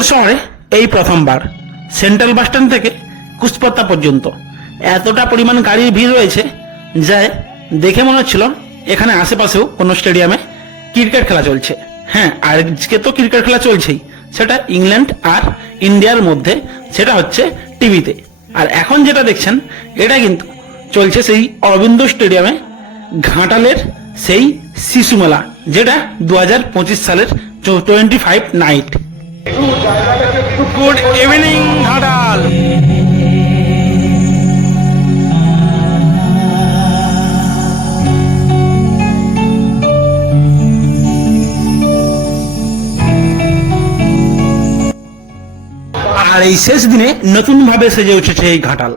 আমাদের শহরে এই প্রথমবার। সেন্ট্রাল বাস স্ট্যান্ড থেকে কুচপত্তা পর্যন্ত। এতটা পরিমাণ গাড়ির ভিড় রয়েছে যে দেখে মনে হচ্ছিল এখানে আশেপাশেও কোনো স্টেডিয়ামে ক্রিকেট খেলা চলছে। হ্যাঁ আজকে তো ক্রিকেট খেলা চলছেই। সেটা ইংল্যান্ড আর ইন্ডিয়ার মধ্যে, সেটা হচ্ছে টিভিতে। আর এখন যেটা দেখছেন, এটা কিন্তু চলছে সেই অরবিন্দ স্টেডিয়ামে ঘাটালের সেই শিশু মেলা, যেটা দু হাজার পঁচিশ সালের twenty five night. Good evening Ghatal আর এই শেষ দিনে নতুন ভাবে সেজে উঠেছে এই ঘাটাল।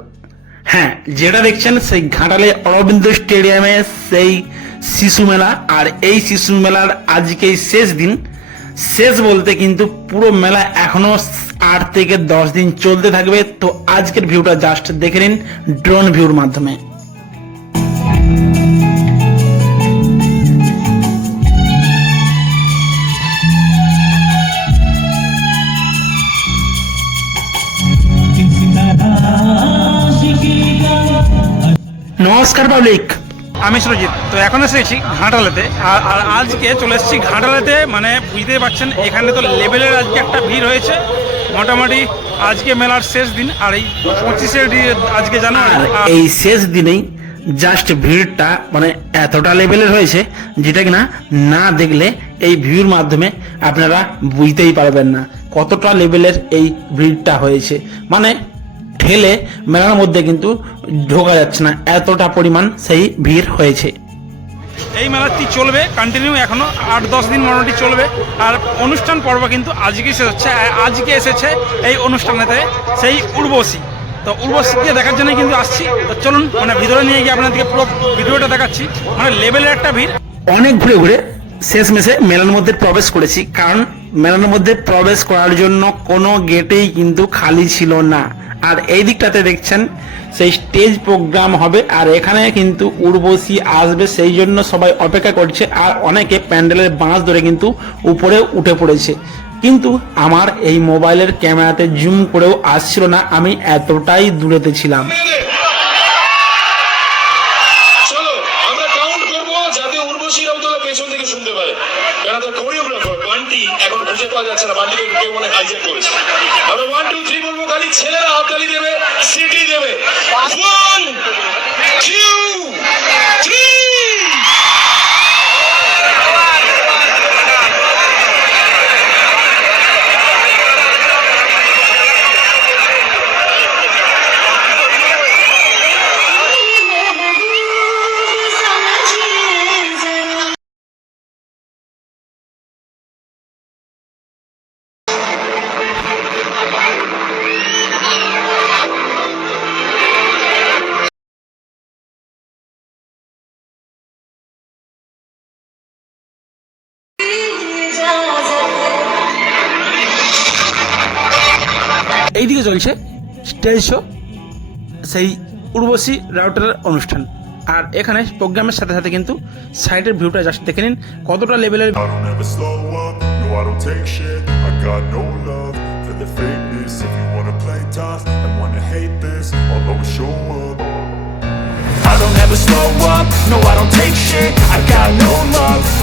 হ্যাঁ যেটা দেখছেন, সেই ঘাটালে অরবিন্দ স্টেডিয়ামে সেই শিশু মেলা, আর এই শিশু মেলার আজকে শেষ দিন শেষ বলতে কিন্তু পুরো মেলা এখনও আট থেকে দশ দিন চলতে থাকবে। তো আজকের ভিউটা জাস্ট দেখে নিন ড্রোন ভিউর মাধ্যমে। নমস্কার পাবলিক আমি সুরজিৎ। তো এখন এসেছি ঘাটালেতে। আর আর আজকে চলে এসেছি ঘাটালেতে। মানে বুঝতেই পারছেন এখানে তো লেভেলের আজকে একটা ভিড় হয়েছে। মোটামুটি আজকে মেলার শেষ দিন আর এই পঁচিশে আজকে জানুয়ারি এই শেষ দিনেই জাস্ট ভিড়টা মানে এতটা লেভেলের হয়েছে যেটা কিনা না দেখলে এই ভিউর মাধ্যমে আপনারা বুঝতেই পারবেন না কতটা লেভেলের এই ভিড়টা হয়েছে। মানে ঠেলে মেলার মধ্যে কিন্তু ঢোকা যাচ্ছে না। এতটা পরিমাণ সেই ভিড় হয়েছে। এই মেলাটি চলবে কন্টিনিউ এখনও আট দশ দিন মোটামুটি চলবে। আর অনুষ্ঠান পর্ব কিন্তু আজকে শেষ হচ্ছে আজকে এসেছে এই অনুষ্ঠানেতে সেই উর্বশী। তো উর্বশীকে দেখার জন্য কিন্তু আসছি। তো চলুন মানে ভিতরে নিয়ে গিয়ে আপনাদেরকে পুরো ভিডিওটা দেখাচ্ছি। মানে লেভেলের একটা ভিড়। অনেক ঘুরে ঘুরে শেষ মেশে মেলার মধ্যে প্রবেশ করেছি। কারণ মেলার মধ্যে প্রবেশ করার জন্য কোনো গেটেই কিন্তু খালি ছিল না। আর এই দিকটাতে দেখছেন, সেই স্টেজ প্রোগ্রাম হবে। আর এখানে কিন্তু উর্বশী আসবে, সেই জন্য সবাই অপেক্ষা করছে। আর অনেকে প্যান্ডেলের বাঁশ ধরে কিন্তু উপরে উঠে পড়েছে। কিন্তু আমার এই মোবাইলের ক্যামেরাতে জুম করেও আসছিল না। আমি এতটাই দূরেতে ছিলাম চলো আমরা কাউন্ট করব যাতে উর্বশী রাউতলা পেছন থেকে শুনতে পারে কারণ তার কোরিওগ্রাফার বান্টি এখন খুঁজে পাওয়া যাচ্ছে না বান্টিকে কেউ মনে হাইজ্যাক করেছে। আমরা ওয়ান টু থ্রি বলব, খালি ছেলেরা হাততালি দেবে সিটি দেবে। ওয়ান টু থ্রি এইদিকে চলছে স্টেজ শো সেই উর্বশী রাউটারের অনুষ্ঠান। আর এখানে প্রোগ্রামের সাথে সাথে কিন্তু সাইডের ভিউটা জাস্ট দেখে নিন কতটা লেভেলের I don't ever slow up, no I don't take shit. I got no love.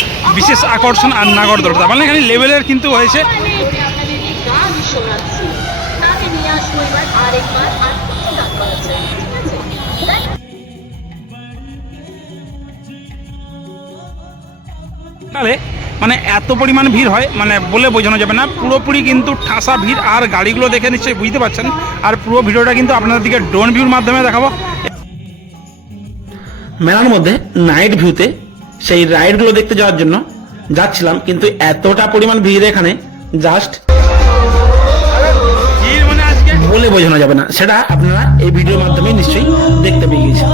বিশেষ আকর্ষণ আর নাগরদোলতা। মানে এখানে লেভেলের কিন্তু হয়েছে। তাহলে মানে এত পরিমাণ ভিড় হয় মানে বলে বোঝানো যাবে না। পুরোপুরি কিন্তু ঠাসা ভিড় আর গাড়িগুলো দেখে নিশ্চয়ই বুঝতে পারছেন। আর পুরো ভিডিওটা কিন্তু আপনাদের দিকে ড্রোন ভিউর মাধ্যমে দেখাবো। মেলার মধ্যে নাইট ভিউতে সেই রাইডগুলো দেখতে যাওয়ার জন্য যাচ্ছিলাম কিন্তু এতটা পরিমাণ ভিড় এখানে জাস্ট মানে আজকে বলে বোঝানো যাবে না। সেটা আপনারা এই ভিডিওর মাধ্যমে নিশ্চয়ই দেখতে পেয়ে গেছেন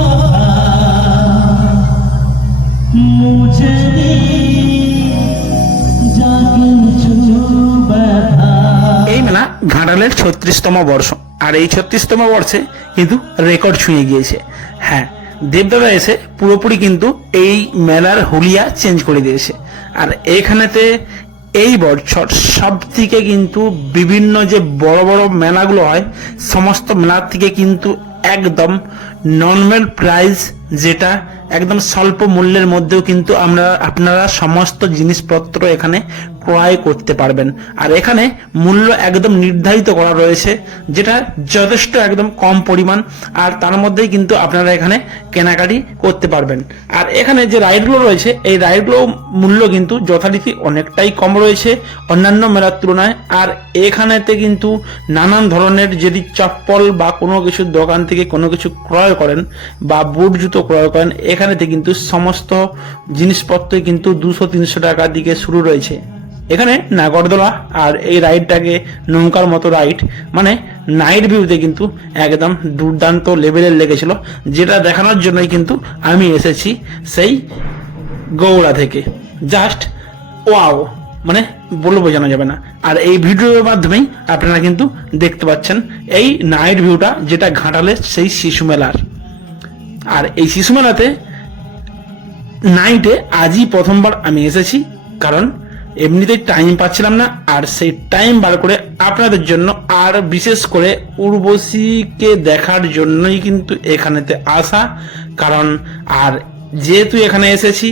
এই মেলা ঘাটালের ছত্রিশতম বর্ষ আর এই ছত্রিশতম বর্ষে কিন্তু রেকর্ড ছুঁয়ে গিয়েছে। হ্যাঁ দেবদাদা এসে পুরোপুরি কিন্তু এই মেলার হুলিয়া চেঞ্জ করে দিয়েছে। আর এখানেতে এই বছর সব থেকে কিন্তু বিভিন্ন যে বড় বড় মেলাগুলো হয়, সমস্ত মেলার থেকে কিন্তু একদম নর্মাল প্রাইস যেটা একদম স্বল্প মূল্যের মধ্যেও কিন্তু আমরা আপনারা সমস্ত জিনিসপত্র এখানে ক্রয় করতে পারবেন। আর এখানে মূল্য একদম নির্ধারিত করা রয়েছে, যেটা যথেষ্ট একদম কম পরিমাণ, আর তার মধ্যেই কিন্তু আপনারা এখানে কেনাকাটি করতে পারবেন। আর এখানে যে রাইডগুলো রয়েছে, এই রাইডগুলো মূল্য কিন্তু যথারীতি অনেকটাই কম রয়েছে, অন্যান্য মেলার তুলনায়। আর এখানেতে কিন্তু নানান ধরনের যদি চপ্পল বা কোনো কিছুর দোকান থেকে কোনো কিছু ক্রয় করেন বা বুট জুতো ক্রয় করেন এখানেতে কিন্তু সমস্ত জিনিসপত্রই কিন্তু দুশো, তিনশো টাকার দিকে শুরু রয়েছে। এখানে নাগরদোলা আর এই রাইডটাকে নৌকার মতো রাইড মানে নাইট ভিউতে কিন্তু একদম দুর্দান্ত লেভেলের লেগেছিল, যেটা দেখানোর জন্যই কিন্তু আমি এসেছি সেই গৌড়া থেকে। জাস্ট ওয়াও মানে বলে বোঝানো যাবে না। আর এই ভিডিওর মাধ্যমেই আপনারা কিন্তু দেখতে পাচ্ছেন এই নাইট ভিউটা, যেটা ঘাটালে সেই শিশু মেলার। আর এই শিশু মেলাতে নাইটে আজই প্রথমবার আমি এসেছি, কারণ এমনিতেই টাইম পাচ্ছিলাম না, আর সেই টাইম বার করে আপনাদের জন্য আর বিশেষ করে উর্বশীকে দেখার জন্যই কিন্তু এখানেতে আসা, কারণ আর যেহেতু এখানে এসেছি,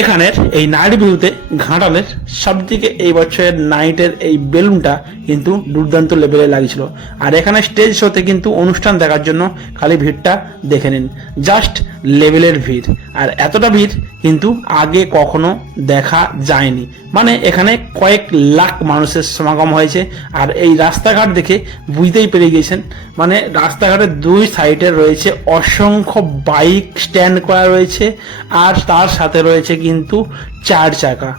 এখানের এই নাইট ভিউতে ঘাটালের সব থেকে এই বছরের নাইটের এই বেলুনটা কিন্তু দুর্দান্ত লেভেলে লাগছিল আর এখানে স্টেজ শোতে কিন্তু অনুষ্ঠান দেখার জন্য খালি ভিড়টা দেখে নিন। জাস্ট লেভেলের ভিড়। আর এতটা ভিড় কিন্তু আগে কখনো দেখা যায়নি। মানে এখানে কয়েক লাখ মানুষের সমাগম হয়েছে। আর এই রাস্তাঘাট দেখে বুঝতেই পেরে গিয়েছেন। মানে রাস্তাঘাটের দুই সাইডে রয়েছে অসংখ্য বাইক স্ট্যান্ড করা রয়েছে। আর তার সাথে রয়েছে কিন্তু চার চাকা।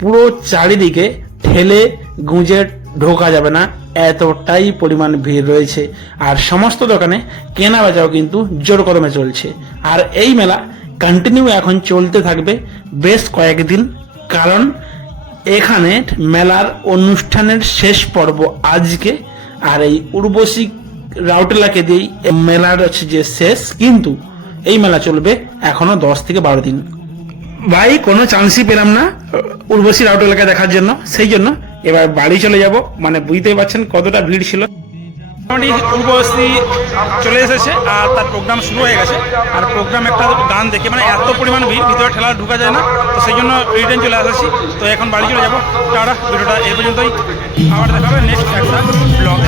পুরো চারিদিকে ঠেলে গুঁজে ঢোকা যাবে না। এতটাই পরিমাণ ভিড় রয়েছে। আর সমস্ত দোকানে কেনা বেচাও কিন্তু জোর কদমে চলছে। আর এই মেলা কন্টিনিউ এখন চলতে থাকবে বেশ কয়েকদিন। কারণ এখানে মেলার অনুষ্ঠানের শেষ পর্ব আজকে। আর এই উর্বশী রাউটেলাকে দিয়েই মেলার হচ্ছে যে শেষ। কিন্তু এই মেলা চলবে এখনও দশ থেকে বারো দিন। ভাই, কোনো চান্সই পেলাম না উর্বশী রাউটেলাকে দেখার জন্য। সেই জন্য এবার বাড়ি চলে যাব। মানে বুঝতেই পারছেন কতটা ভিড় ছিল। মোটামুটি পূর্বশ্রী চলে এসেছে আর তার প্রোগ্রাম শুরু হয়ে গেছে। আর প্রোগ্রাম একটা গান দেখে মানে এত পরিমাণ ভিড়, ভিতরে ঠেলা ঢুকা যায় না। তো সেই জন্য রিটার্ন চলে আসেছি। তো এখন বাড়ি চলে যাব। টাটা, ভিডিওটা এই পর্যন্তই। আবার দেখাবে নেক্সট একটা ব্লগ